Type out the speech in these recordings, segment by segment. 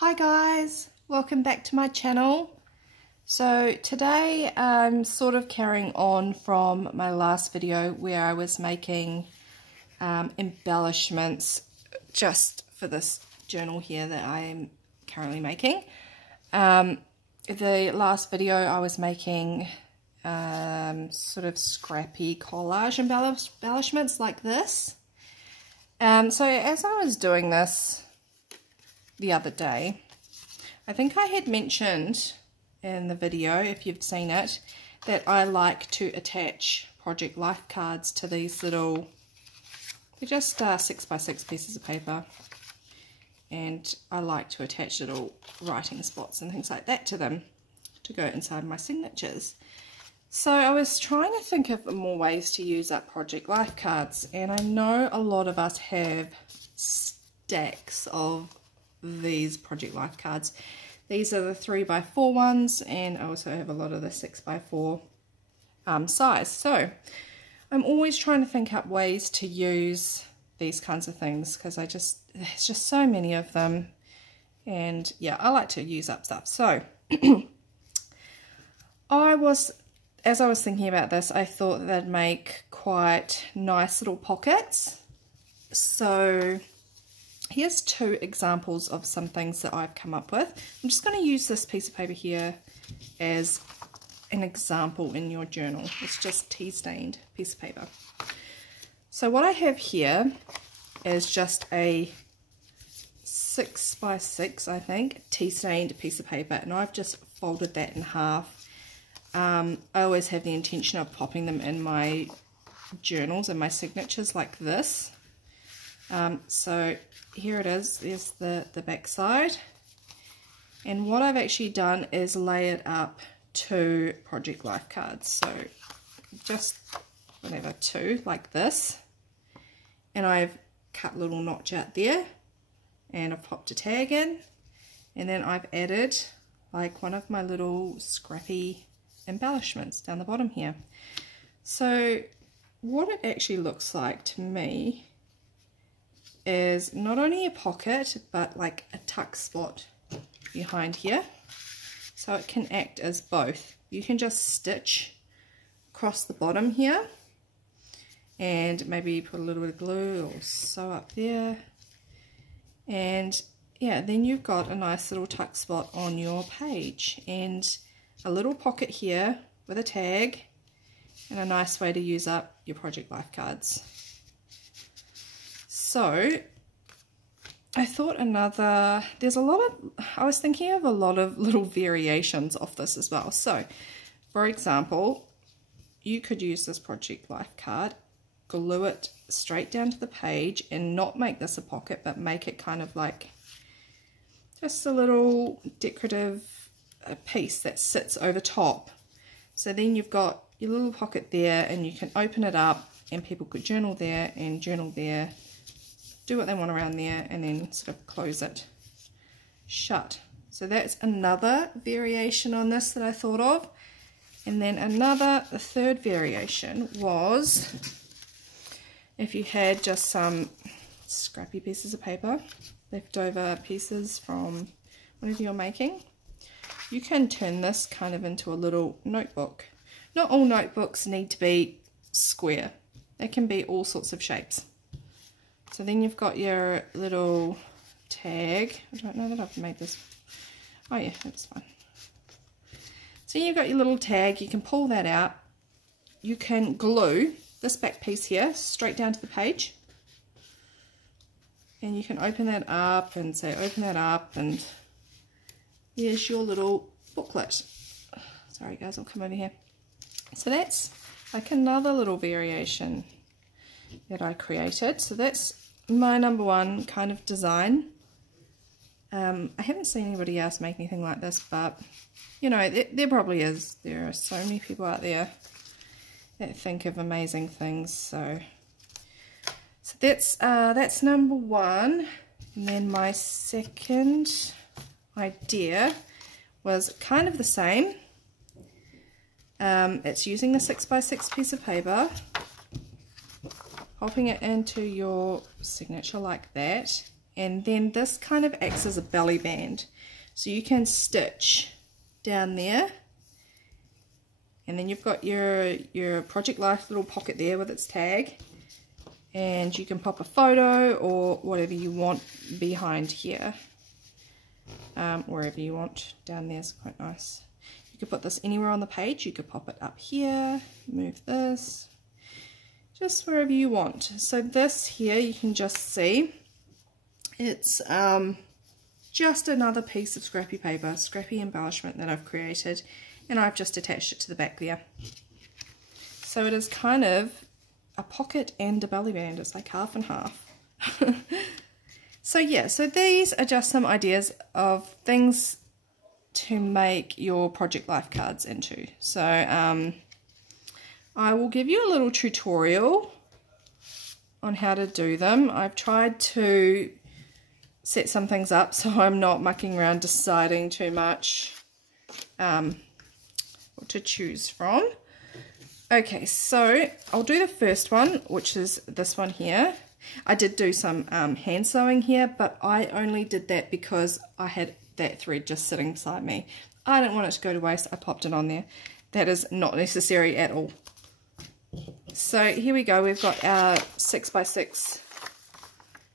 Hi guys, welcome back to my channel. So today I'm sort of carrying on from my last video where I was making embellishments just for this journal here that I am currently making. The last video I was making sort of scrappy collage embellishments like this. So as I was doing this the other day, I think I had mentioned in the video, if you've seen it, that I like to attach project life cards to these little, they're just 6x6 pieces of paper, and I like to attach little writing spots and things like that to them to go inside my signatures. So I was trying to think of more ways to use up project life cards, and I know a lot of us have stacks of these project life cards. These are the 3x4 ones, and I also have a lot of the 6x4 size. So I'm always trying to think up ways to use these kinds of things because there's just so many of them, and yeah, I like to use up stuff. So as I was thinking about this, I thought they'd make quite nice little pockets. So here's two examples of some things that I've come up with. I'm just going to use this piece of paper here as an example in your journal. It's just tea stained piece of paper. So what I have here is just a 6x6, I think, tea stained piece of paper, and I've just folded that in half. I always have the intention of popping them in my journals and my signatures like this. So here it is, there's the back side, and what I've actually done is lay it up to project life cards, so just whatever, two like this, and I've cut a little notch out there, and I've popped a tag in, and then I've added like one of my little scrappy embellishments down the bottom here. So what it actually looks like to me is not only a pocket but like a tuck spot behind here, so it can act as both. You can just stitch across the bottom here and maybe put a little bit of glue or sew up there, and yeah, then you've got a nice little tuck spot on your page and a little pocket here with a tag, and a nice way to use up your project life cards. So I thought I was thinking of a lot of little variations of this as well. So for example, you could use this project life card, glue it straight down to the page, and not make this a pocket but make it kind of like just a little decorative piece that sits over top. So then you've got your little pocket there, and you can open it up and people could journal there and journal there, do what they want around there, and then sort of close it shut. So that's another variation on this that I thought of. And then the third variation was if you had just some scrappy pieces of paper, leftover pieces from whatever you're making, you can turn this kind of into a little notebook. Not all notebooks need to be square. They can be all sorts of shapes. So then you've got your little tag. I don't know that I've made this. Oh yeah, that's fine. So you've got your little tag. You can pull that out. You can glue this back piece here straight down to the page. And you can open that up and say open that up, and here's your little booklet. Sorry guys, I'll come over here. So that's like another little variation that I created. So that's my number one kind of design. I haven't seen anybody else make anything like this, but you know, there probably is. There are so many people out there that think of amazing things. So that's number one. And then my second idea was kind of the same. It's using a 6x6 piece of paper, popping it into your signature like that, and then this kind of acts as a belly band. So you can stitch down there, and then you've got your Project Life little pocket there with its tag, and you can pop a photo or whatever you want behind here, wherever you want. Down there is quite nice. You could put this anywhere on the page. You could pop it up here, move this, just wherever you want. So this here, you can just see it's just another piece of scrappy paper, scrappy embellishment that I've created, and I've just attached it to the back there. So it is kind of a pocket and a belly band. It's like half and half. So yeah, so these are just some ideas of things to make your Project Life cards into. So I will give you a little tutorial on how to do them. I've tried to set some things up so I'm not mucking around deciding too much what to choose from. Okay, so I'll do the first one, which is this one here. I did do some hand sewing here, but I only did that because I had that thread just sitting beside me. I didn't want it to go to waste. I popped it on there. That is not necessary at all. So here we go. We've got our 6x6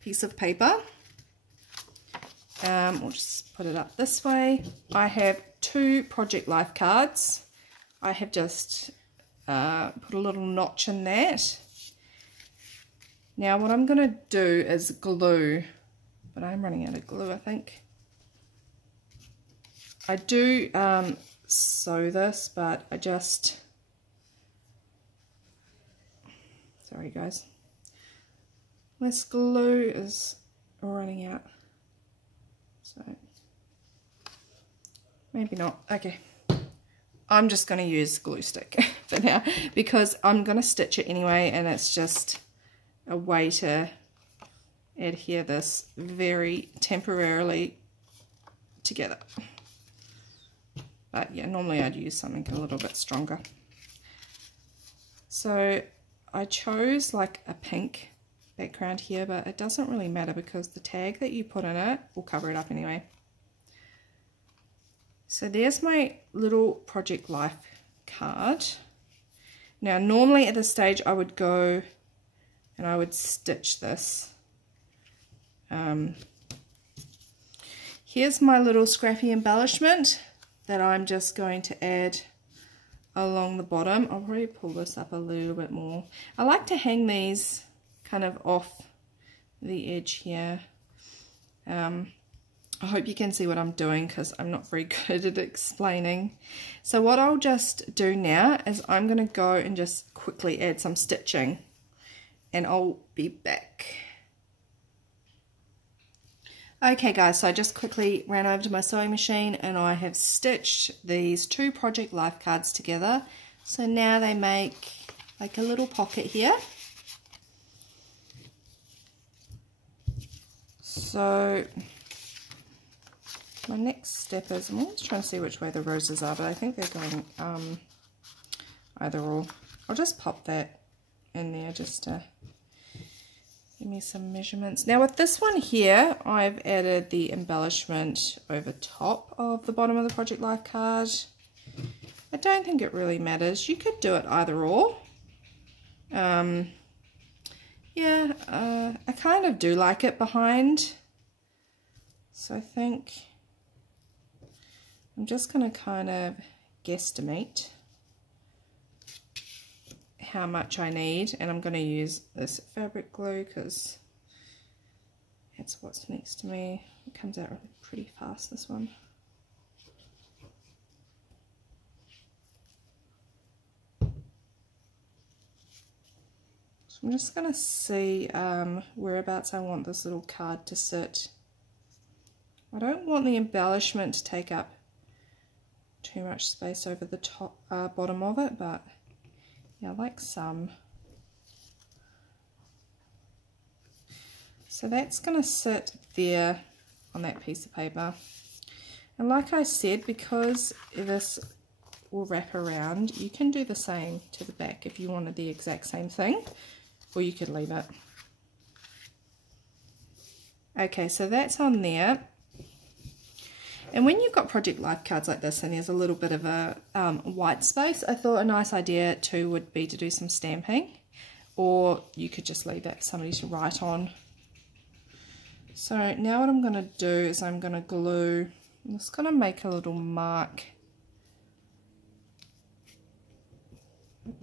piece of paper. We'll just put it up this way. I have 2 Project Life cards. I have just put a little notch in that. Now what I'm going to do is glue, but I'm running out of glue, I think. I do sew this, but I just, sorry guys, this glue is running out, so maybe not. Okay, I'm just going to use glue stick for now because I'm going to stitch it anyway, and it's just a way to adhere this very temporarily together. But yeah, normally I'd use something a little bit stronger. So I chose like a pink background here, but it doesn't really matter because the tag that you put in it will cover it up anyway. So there's my little Project Life card. Now normally at this stage I would go and I would stitch this. Here's my little scrappy embellishment that I'm just going to add along the bottom. I'll probably pull this up a little bit more. I like to hang these kind of off the edge here. I hope you can see what I'm doing because I'm not very good at explaining. So what I'll just do now is I'm going to go and just quickly add some stitching, and I'll be back. Okay guys, so I just quickly ran over to my sewing machine and I have stitched these 2 Project Life cards together. So now they make like a little pocket here. So my next step is, I'm always trying to see which way the roses are, but I think they're going either or. I'll just pop that in there just to give me some measurements. Now with this one here, I've added the embellishment over top of the bottom of the Project Life card. I don't think it really matters. You could do it either or. I kind of do like it behind. So I think I'm just going to kind of guesstimate how much I need, and I'm going to use this fabric glue because it's what's next to me. It comes out really pretty fast, this one. So I'm just going to see whereabouts I want this little card to sit. I don't want the embellishment to take up too much space over the top, bottom of it, but yeah, I like some. So that's going to sit there on that piece of paper. And like I said, because this will wrap around, you can do the same to the back if you wanted the exact same thing, or you could leave it. Okay, so that's on there. And when you've got project life cards like this and there's a little bit of a white space, I thought a nice idea too would be to do some stamping, or you could just leave that for somebody to write on. So now what I'm going to do is I'm going to glue, I'm just going to make a little mark.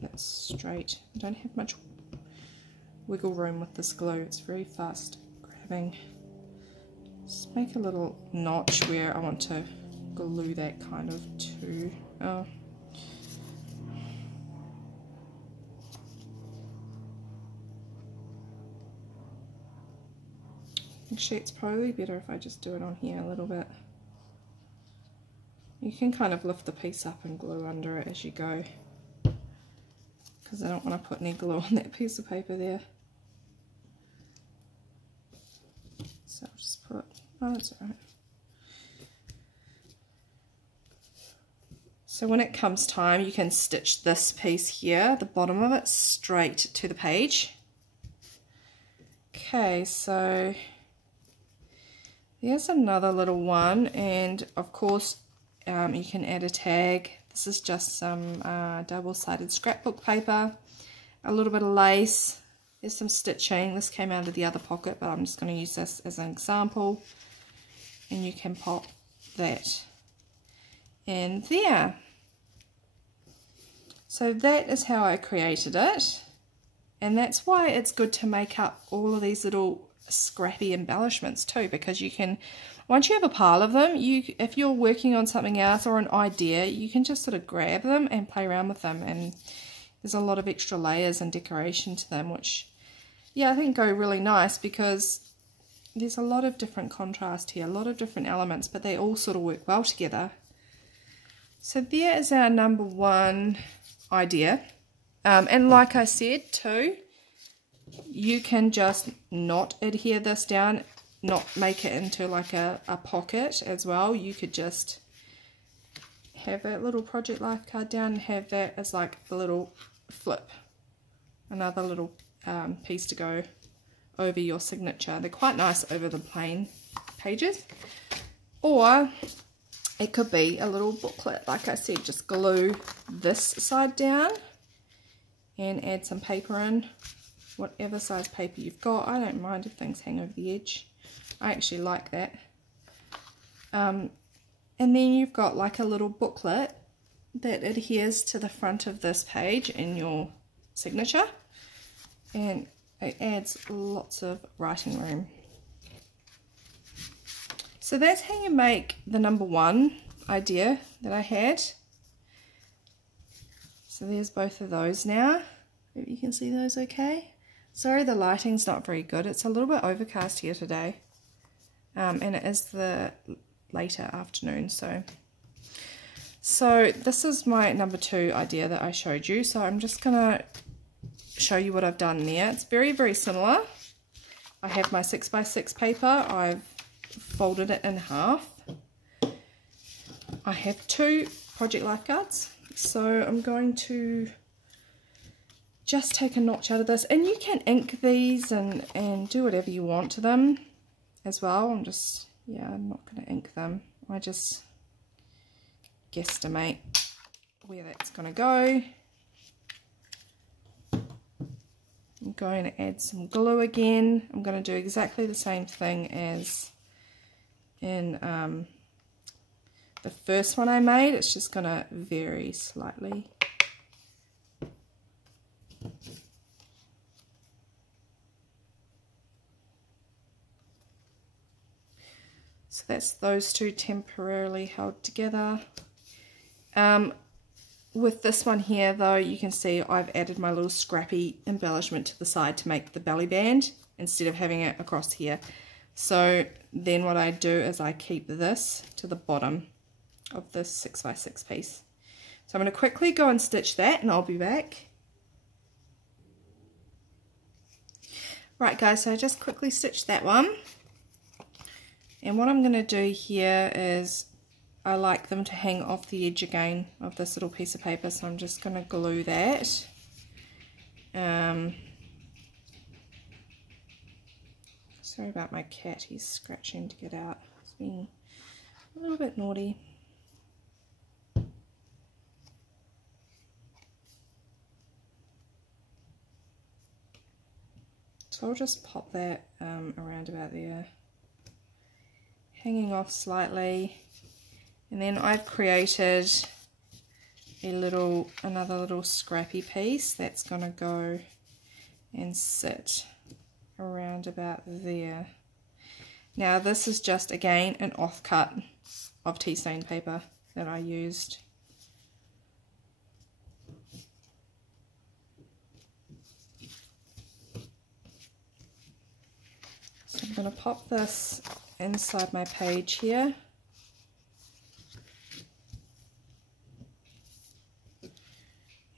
That's straight. I don't have much wiggle room with this glue, it's very fast grabbing. Just make a little notch where I want to glue that kind of to. Oh. Actually, it's probably better if I just do it on here a little bit. You can kind of lift the piece up and glue under it as you go, because I don't want to put any glue on that piece of paper there. So I'll just put, oh, that's alright. So when it comes time, you can stitch this piece here, the bottom of it, straight to the page. Okay, so there's another little one, and of course you can add a tag. This is just some double-sided scrapbook paper, a little bit of lace. There's some stitching. This came out of the other pocket, but I'm just going to use this as an example. And you can pop that in there. So that is how I created it. And that's why it's good to make up all of these little scrappy embellishments too, because you can, once you have a pile of them, if you're working on something else or an idea, you can just sort of grab them and play around with them. And there's a lot of extra layers and decoration to them, which, yeah, I think go really nice, because there's a lot of different contrast here, a lot of different elements, but they all sort of work well together. So there is our number one idea. And like I said too, you can just not adhere this down, not make it into like a pocket as well. You could just have that little project life card down and have that as like a little flip, another little piece to go over your signature. They're quite nice over the plain pages. Or it could be a little booklet, like I said, just glue this side down and add some paper in, whatever size paper you've got. I don't mind if things hang over the edge. I actually like that. And then you've got like a little booklet that adheres to the front of this page in your signature, and it adds lots of writing room. So that's how you make the number one idea that I had. So there's both of those now. Hope you can see those okay. Sorry, the lighting's not very good. It's a little bit overcast here today. And it is the later afternoon, so this is my number two idea that I showed you. So I'm just gonna show you what I've done there. It's very, very similar. I have my 6x6 paper. I've folded it in half. I have two project life cards, so I'm going to just take a notch out of this, and you can ink these and do whatever you want to them as well. I'm not going to ink them. I just guesstimate where that's going to go. I'm going to add some glue again. I'm going to do exactly the same thing as in the first one I made. It's just going to vary slightly. So that's those two temporarily held together. With this one here though, you can see I've added my little scrappy embellishment to the side to make the belly band instead of having it across here. So then what I do is I keep this to the bottom of this 6x6 piece. So I'm going to quickly go and stitch that, and I'll be back. Right guys, so I just quickly stitched that one. And what I'm going to do here is I like them to hang off the edge again of this little piece of paper, so I'm just going to glue that. Just Sorry about my cat, he's scratching to get out. He's being a little bit naughty. So I'll just pop that around about there, hanging off slightly. And then I've created another little scrappy piece that's going to go and sit around about there. Now this is just again an offcut of tea stain paper that I used. So I'm going to pop this inside my page here.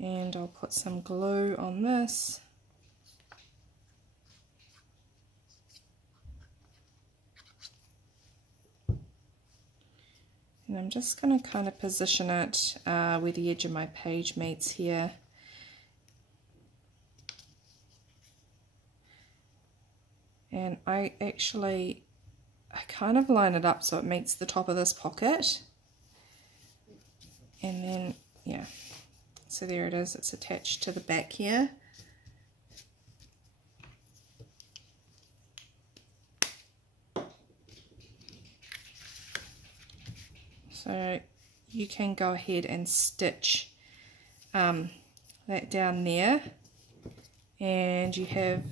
And I'll put some glue on this. And I'm just going to kind of position it where the edge of my page meets here. And I kind of line it up so it meets the top of this pocket. And then, yeah. So there it is, it's attached to the back here. So you can go ahead and stitch that down there, and you have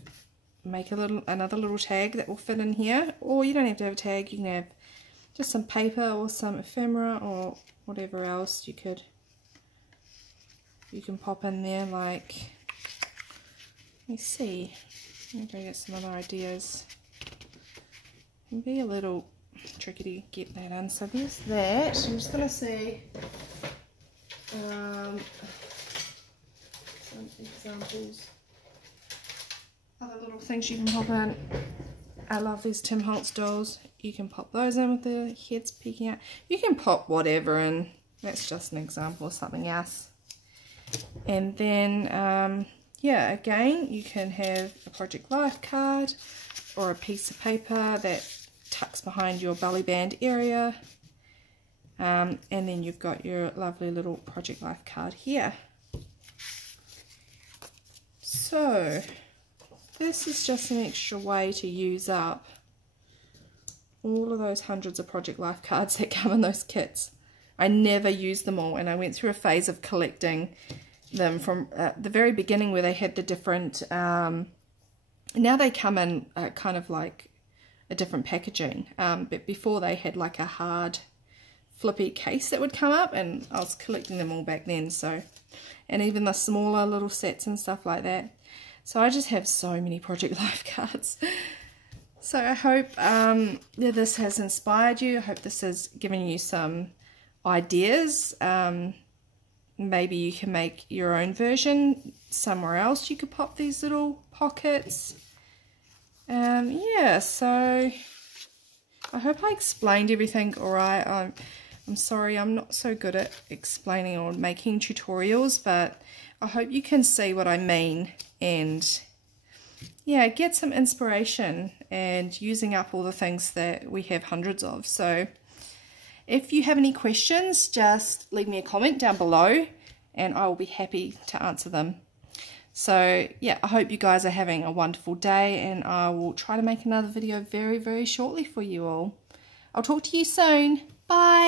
make another little tag that will fit in here, or you don't have to have a tag, you can have just some paper or some ephemera or whatever else you can pop in there. Like, let me see, I'm going to get some other ideas. It can be a little tricky to get that in. So there's that. I'm just going to see some examples. Other little things you can pop in. I love these Tim Holtz dolls. You can pop those in with the heads peeking out. You can pop whatever in. That's just an example of something else. And then, yeah, again, you can have a Project Life card or a piece of paper that tucks behind your belly band area. And then you've got your lovely little Project Life card here. So, this is just an extra way to use up all of those hundreds of Project Life cards that come in those kits. I never used them all, and I went through a phase of collecting them from the very beginning where they had the different, now they come in kind of like a different packaging, but before they had like a hard flippy case that would come up, and I was collecting them all back then. So, and even the smaller little sets and stuff like that. So I just have so many Project Life cards. So I hope that this has inspired you. I hope this has given you some ideas. Maybe you can make your own version somewhere else. You could pop these little pockets. Yeah, so I hope I explained everything all right. I'm sorry, I'm not so good at explaining or making tutorials, but I hope you can see what I mean and, yeah, get some inspiration and using up all the things that we have hundreds of. So if you have any questions, just leave me a comment down below and I will be happy to answer them. So yeah, I hope you guys are having a wonderful day, and I will try to make another video very, very shortly for you all. I'll talk to you soon. Bye.